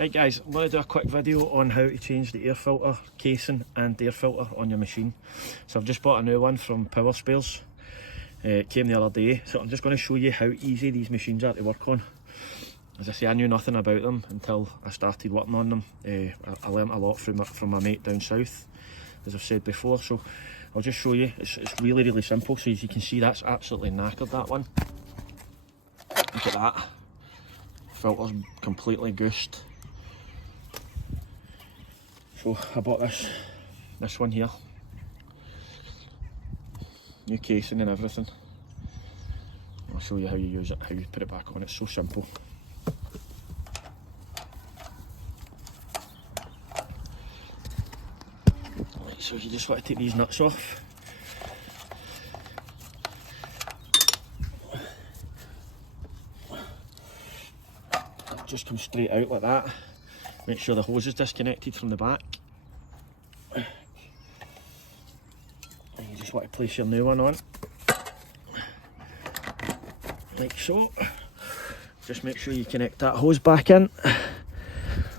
Right guys, I'm going to do a quick video on how to change the air filter casing and air filter on your machine. So I've just bought a new one from Power Spares. It came the other day, so I'm just going to show you how easy these machines are to work on. As I say, I knew nothing about them until I started working on them. I learnt a lot from my mate down south, as I've said before, so I'll just show you. It's really simple. So as you can see, that's absolutely knackered, that one. Look at that. Filter's completely goosed. So I bought this one here. New casing and everything. I'll show you how you use it, how you put it back on. It's so simple. Right, so you just want to take these nuts off. Just come straight out like that. Make sure the hose is disconnected from the back. And you just want to place your new one on. Like so. Just make sure you connect that hose back in.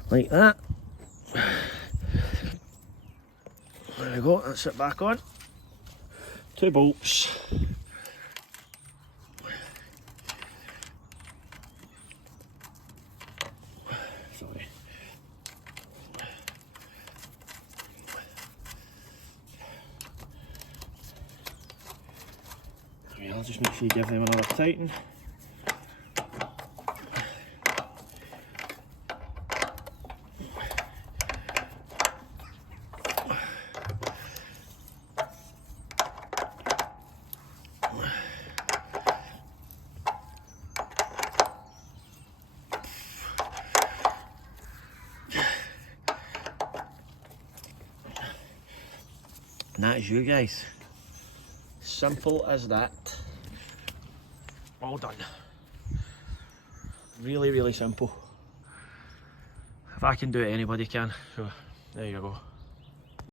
Like that. There we go, that's it back on. 2 bolts. Sorry. I'll just make sure you give them another tighten. And that is you guys. Simple as that. All done. Really simple. If I can do it, anybody can. So there you go.